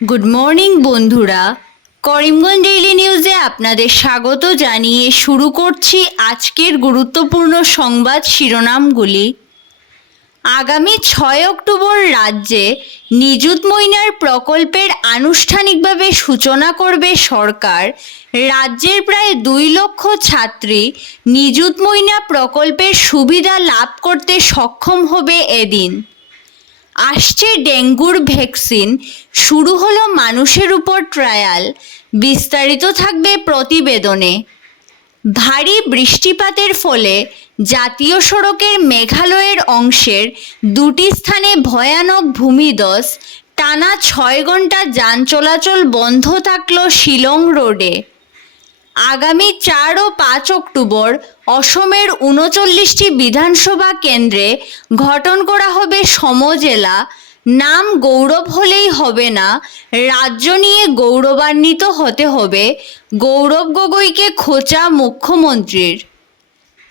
Good morning বন্ধুরা। Karimganj daily নিউজে আপনাদের স্বাগত জানিয়ে শুরু করছি আজকের গুরুত্বপূর্ণ সংবাদ শিরোনামগুলি। আগামী ছয় অক্টোবর রাজ্যে নিযুত মইনার প্রকল্পের আনুষ্ঠানিকভাবে সূচনা করবে সরকার। রাজ্যের প্রায় দুই লক্ষ ছাত্রী নিযুত মইনা প্রকল্পের সুবিধা লাভ করতে সক্ষম হবে এদিন। আসছে ডেঙ্গুর ভ্যাকসিন, শুরু হলো মানুষের উপর ট্রায়াল বিস্তারিত থাকবে প্রতিবেদনে। ভারী বৃষ্টিপাতের ফলে জাতীয় সড়কের মেঘালয়ের অংশের দুটি স্থানে ভয়ানক ভূমিধস টানা ছয় ঘণ্টা যান চলাচল বন্ধ থাকল শিলং রোডে। আগামী চার ও পাঁচ অক্টোবর অসমের উনচল্লিশটি বিধানসভা কেন্দ্রে গঠন করা হবে সমজেলা। নাম গৌরব হলেই হবে না, রাজ্য নিয়ে গৌরবান্বিত হতে হবে গৌরব গগৈকে খোঁচা মুখ্যমন্ত্রীর।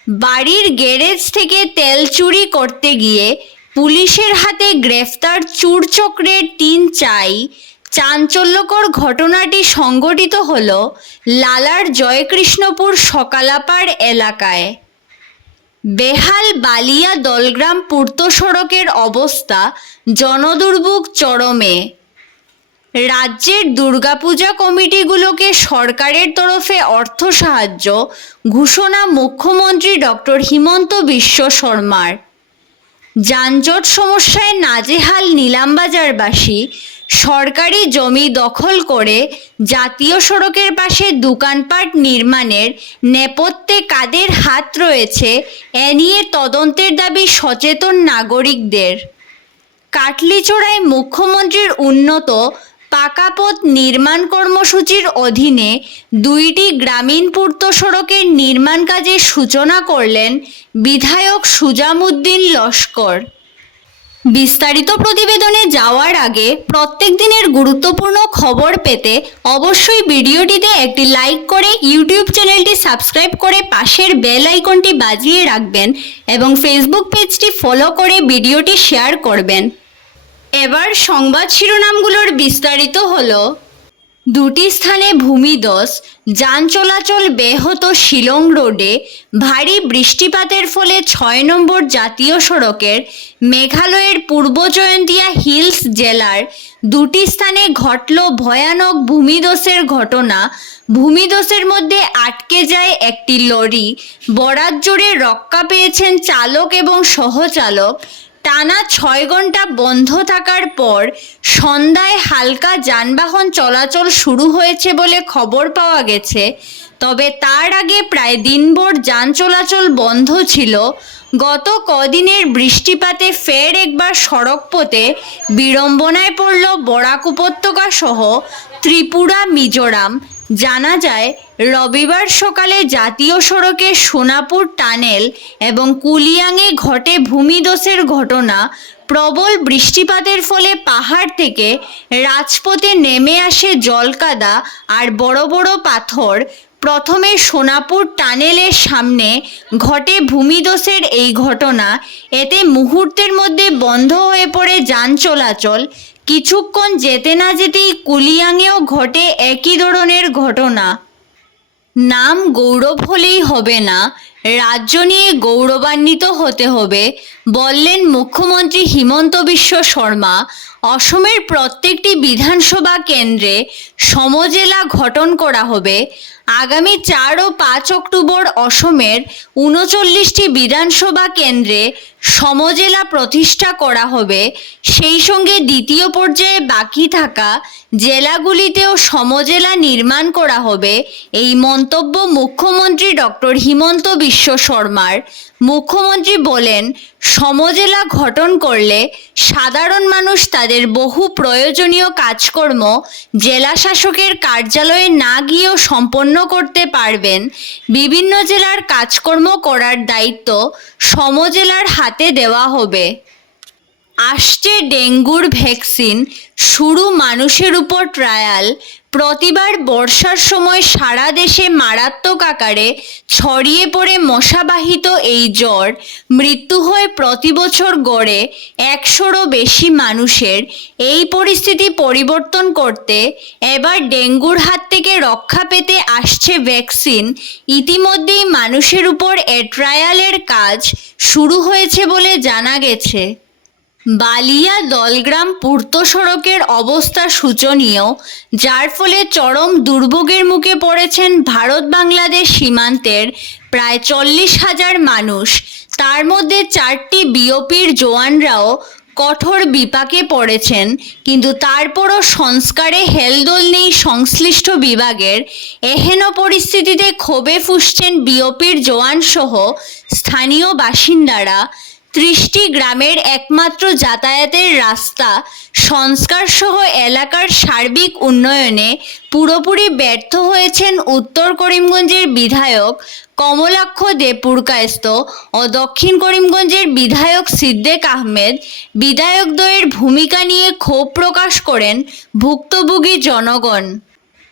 বাড়ির গ্যারেজ থেকে তেল চুরি করতে গিয়ে পুলিশের হাতে গ্রেফতার চুরচক্রের তিন চাই চাঞ্চল্যকর ঘটনাটি সংঘটিত হল লালার জয়কৃষ্ণপুর সকালাপাড় এলাকায়। বেহাল বালিয়া দলগ্রাম পূর্ত সড়কের অবস্থা জনদুর্ভোগ চরমে। রাজ্যের দুর্গাপূজা কমিটিগুলোকে সরকারের তরফে অর্থ সাহায্য, ঘোষণা মুখ্যমন্ত্রী ডক্টর হিমন্ত বিশ্ব শর্মার। যানজট সমস্যায় নাজেহাল নিলামবাজারবাসী, সরকারি জমি দখল করে জাতীয় সড়কের পাশে দোকানপাট নির্মাণের নেপথ্যে কাদের হাত রয়েছে, এ নিয়ে তদন্তের দাবি সচেতন নাগরিকদের। কাটলিচোড়ায় মুখ্যমন্ত্রীর উন্নত পাকাপথ নির্মাণ কর্মসূচির অধীনে দুইটি গ্রামীণ পূর্ত সড়কের নির্মাণ কাজের সূচনা করলেন বিধায়ক সুজামুদ্দিন লস্কর। বিস্তারিত প্রতিবেদনে যাওয়ার আগে প্রত্যেক দিনের গুরুত্বপূর্ণ খবর পেতে অবশ্যই ভিডিওটিতে একটি লাইক করে ইউটিউব চ্যানেলটি সাবস্ক্রাইব করে পাশের বেল আইকনটি বাজিয়ে রাখবেন এবং ফেসবুক পেজটি ফলো করে ভিডিওটি শেয়ার করবেন। এবার সংবাদ শিরোনামগুলোর বিস্তারিত হল। দুটি স্থানে ভূমিধস যান চলাচল ব্যাহত শিলং রোডে ভারী বৃষ্টিপাতের ফলে ছয় নম্বর জাতীয় সড়কের মেঘালয়ের পূর্ব জয়ন্তিয়া হিলস জেলার দুটি স্থানে ঘটল ভয়ানক ভূমিধসের ঘটনা। ভূমিধসের মধ্যে আটকে যায় একটি লরি। বরাত জোরে রক্ষা পেয়েছেন চালক এবং সহচালক। টানা ছয় ঘণ্টা বন্ধ থাকার পর সন্ধ্যায় হালকা যানবাহন চলাচল শুরু হয়েছে বলে খবর পাওয়া গেছে। তবে তার আগে প্রায় দিনভর যান চলাচল বন্ধ ছিল। গত কদিনের বৃষ্টিপাতে ফের একবার সড়ক পথে বিড়ম্বনায় পড়ল বরাক উপত্যকা সহ ত্রিপুরা, মিজোরাম। জানা যায়, রবিবার সকালে জাতীয় সড়কে সোনাপুর টানেল এবং কুলিয়াংয়ে ঘটে ভূমিধসের ঘটনা, প্রবল বৃষ্টিপাতের ফলে পাহাড় থেকে রাজপথে নেমে আসে জলকাদা আর বড় বড় পাথর। প্রথমে সোনাপুর টানেলের সামনে ঘটে ভূমিধসের এই ঘটনা। এতে মুহূর্তের মধ্যে বন্ধ হয়ে পড়ে যান চলাচল। কিছুক্ষণ যেতে না যেতেই কুলিয়াংয়েও ঘটে একই ধরনের ঘটনা। নাম গৌরব হলেই হবে না, রাজ্য নিয়ে গৌরবান্বিত হতে হবে, বললেন মুখ্যমন্ত্রী হিমন্ত বিশ্ব শর্মা। অসমের প্রত্যেকটি বিধানসভা কেন্দ্রে সমজেলা গঠন করা হবে। আগামী চার ও পাঁচ অক্টোবর অসমের উনচল্লিশটি বিধানসভা কেন্দ্রে সমজেলা প্রতিষ্ঠা করা হবে। সেই সঙ্গে দ্বিতীয় পর্যায়ে বাকি থাকা জেলাগুলিতেও সমজেলা নির্মাণ করা হবে। এই মন্তব্য মুখ্যমন্ত্রী ডক্টর হিমন্ত বিশ্ব শর্মার। মুখ্যমন্ত্রী বলেন, সমজেলা গঠন করলে সাধারণ মানুষ তাদের বহু প্রয়োজনীয় কাজকর্ম জেলা শাসকের কার্যালয়ে না গিয়েও সম্পন্ন করতে পারবেন। বিভিন্ন জেলার কাজকর্ম করার দায়িত্ব সমজেলার হাতে দেওয়া হবে। আসছে ডেঙ্গুর ভ্যাকসিন, শুরু মানুষের উপর ট্রায়াল প্রতিবার বর্ষার সময় সারা দেশে মারাত্মক আকারে ছড়িয়ে পড়ে মশাবাহিত এই জ্বর। মৃত্যু হয় প্রতি বছর গড়ে একশোরও বেশি মানুষের। এই পরিস্থিতি পরিবর্তন করতে এবার ডেঙ্গুর হাত থেকে রক্ষা পেতে আসছে ভ্যাকসিন। ইতিমধ্যেই মানুষের উপর এ ট্রায়ালের কাজ শুরু হয়েছে বলে জানা গেছে। বালিয়া দলগ্রাম পূর্ত সড়কের অবস্থা শোচনীয়, যার ফলে চরম দুর্ভোগের মুখে পড়েছেন ভারত বাংলাদেশ সীমান্তের প্রায় চল্লিশ হাজার মানুষ। তার মধ্যে চারটি বিওপির জওয়ানরাও কঠোর বিপাকে পড়েছেন, কিন্তু তারপরও সংস্কারে হেলদোল নেই সংশ্লিষ্ট বিভাগের। এহেন পরিস্থিতিতে ক্ষোভে ফুসছেন বিওপির জওয়ানসহ স্থানীয় বাসিন্দারা। ত্রিশটি গ্রামের একমাত্র যাতায়াতের রাস্তা। সংস্কার সহ এলাকার সার্বিক উন্নয়নে পুরোপুরি ব্যর্থ হয়েছেন উত্তর করিমগঞ্জের বিধায়ক কমলাক্ষ দেপুরকায়স্ত ও দক্ষিণ করিমগঞ্জের বিধায়ক সিদ্দেক আহমেদ। বিধায়কদ্বয়ের ভূমিকা নিয়ে ক্ষোভ প্রকাশ করেন ভুক্তভোগী জনগণ।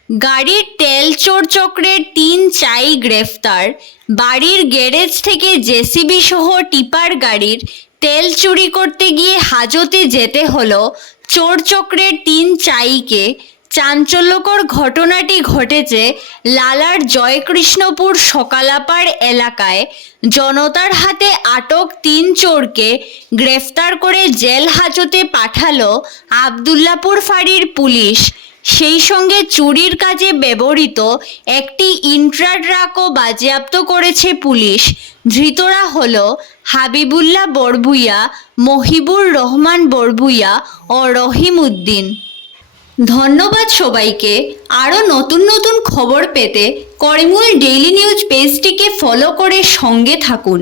গাড়ির তেল চোর চক্রের তিন চাই গ্রেফতার। বাড়ির গ্যারেজ থেকে জেসিবি সহ টিপার গাড়ির তেল চুরি করতে গিয়ে হাজতে যেতে হলো চোর চক্রের তিন চাইকে। চাঞ্চল্যকর ঘটনাটি ঘটেছে লালার জয়কৃষ্ণপুর সকালাপাড় এলাকায়। জনতার হাতে আটক তিন চোরকে গ্রেফতার করে জেল হাজতে পাঠালো আবদুল্লাপুর ফাঁড়ির পুলিশ। সেই সঙ্গে চুরির কাজে ব্যবহৃত একটি ইন্ট্রাড্রাকও বাজেয়াপ্ত করেছে পুলিশ। ধৃতরা হল হাবিবুল্লাহ বরভুইয়া, মহিবুর রহমান বরভুইয়া ও রহিম উদ্দিন। ধন্যবাদ সবাইকে। আরও নতুন নতুন খবর পেতে করিমুল ডেইলি নিউজ পেজটিকে ফলো করে সঙ্গে থাকুন।